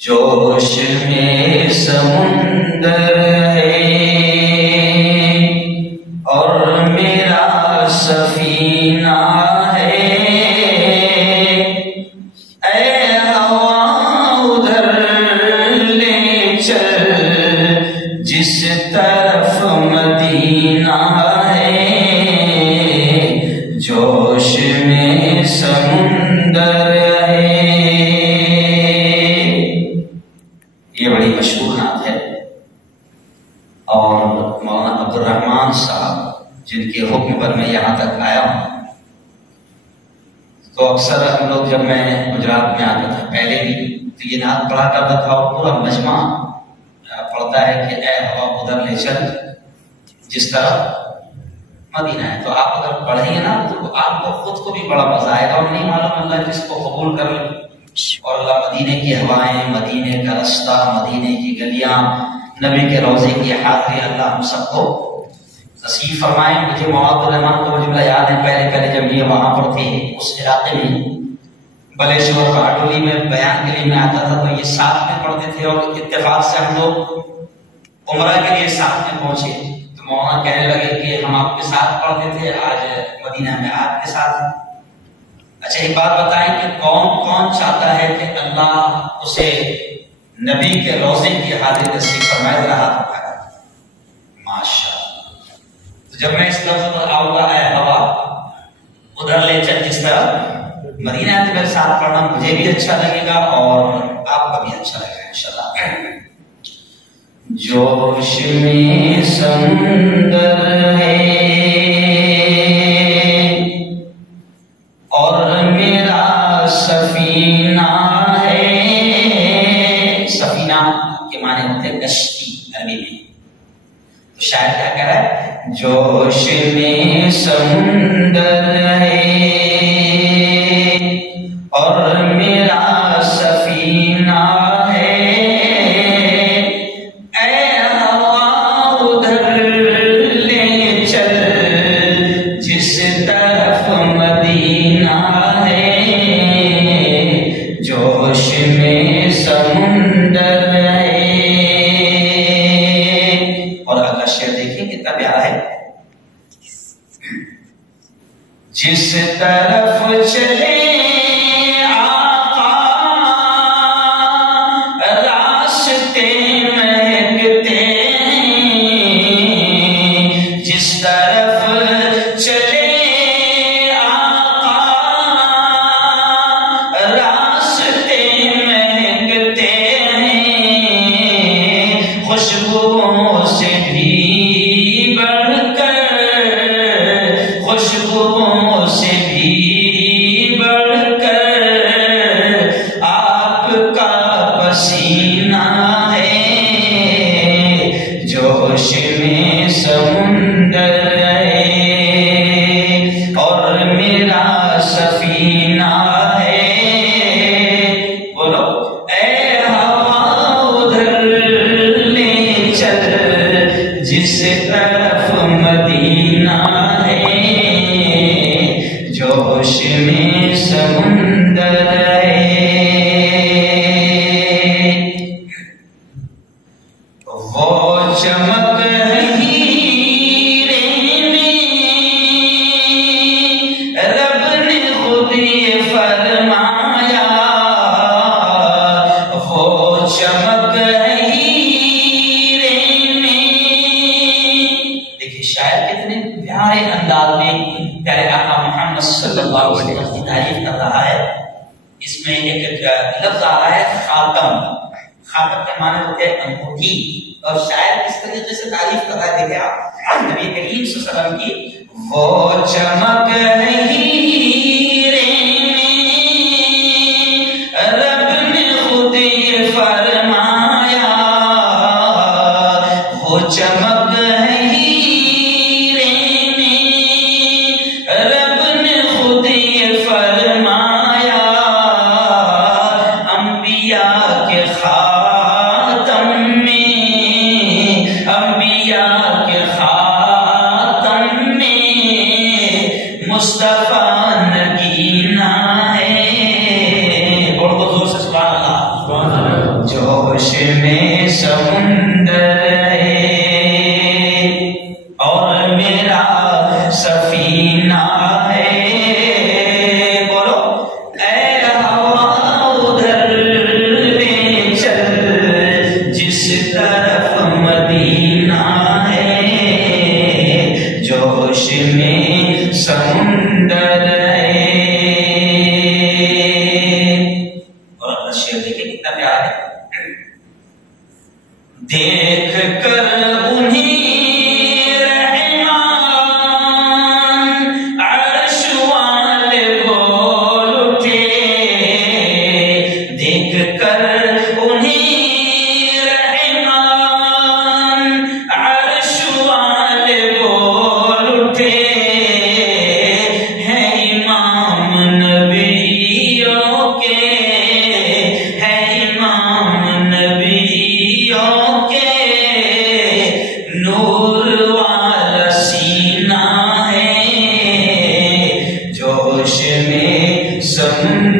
جوش میں سمندر ہے اور میرا سفینہ ہے، اے ہوا ادھر لے چل جس طرف مدینہ ہے، جوش میں سمندر ہے۔ یہ بڑی مشہور نعت ہے، اور مولانا عبدالرحمن صاحب جن کے حکم پر میں یہاں تک آیا ہوں، تو اکثر ہم لوگ جب میں گجرات میں آتا تھا پہلے بھی تو یہ نعت پڑھا کرتا تھا، اور پورا مجمع پڑھتا ہے کہ اے ہوا ادھر لے چل جس طرف مدینہ ہے۔ تو آپ اگر پڑھیں گے نا تو آپ کو خود کو بھی بڑا مزہ آئے گا، اور نہیں معلوم اللہ جس کو قبول کر لے، اور اللہ مدینے کی ہوائیں، مدینے کا رستہ، مدینے کی گلیاں، نبی کے روضے کی حاضری اللہ ہم سب کو نصیب فرمائے۔ مجھے مولانا الرحمان کا مجملہ یاد ہے، پہلے جب یہ وہاں پر تھے اس علاقے میں بلیشور کاٹولی میں بیان کے لیے میں آتا تھا تو یہ ساتھ میں پڑھتے تھے، اور اتفاق سے ہم لوگ عمرہ کے لیے ساتھ میں پہنچے تو مولانا کہنے لگے کہ ہم آپ کے ساتھ پڑھتے تھے، آج مدینہ میں آپ کے ساتھ۔ اچھا ایک بات بتائیں کہ کون کون چاہتا ہے کہ اللہ اسے نبی کے روضے کی حاضری نصیب فرمائے؟ ذرا ہاتھ اٹھائے۔ ماشاءاللہ۔ تو جب میں اس لفظ پر آؤں گا اے ہوا ادھر لے چل جس طرح مدینہ ہے، تو میرے ساتھ پڑھنا مجھے بھی اچھا لگے گا اور آپ کو بھی اچھا لگے گا انشاءاللہ۔ جوش میں سمندر ہے اور میرا سفینہ ہے، سفینہ کے معنی ہوتے ہیں کشتی عربی میں۔ تو شاعر کیا کہہ رہا ہے؟ جوش میں سمندر ہے اور میرا سفینہ ہے، اے ہوا ادھر لے چل جس طرف مدینہ ہے، جوش میں سمندر ہے۔ اور اگلا شعر دیکھیں کتنا پیارا ہے، جس طرف چلے اور شاید اس طریقے سے تعریف کر رہا ہے کہ آپ نبی کریم صلی اللہ علیہ وسلم کی وہ چمک ہے ہیرے میں، رب نے خود یہ فرمایا، وہ چمک ہے ہیرے میں، رب نے خود یہ فرمایا، انبیاء کے جوش میں سمندر ہے اور میرا سفینہ ہے، بولو اے ہوا ادھر لے چل جس طرف مدینہ ہے، جوش میں سمندر ہے۔ اور شعر دیکھیں کتنا پیارا ہے، دیکھ کر انہیں رحمان عرش والے بول اٹھے، دیکھ کر انہیں رحمان عرش والے بول اٹھے، ہے امام نبیوں کے، ہے امام نبیوں کے، نور والا سینہ ہے، جوش میں سمندر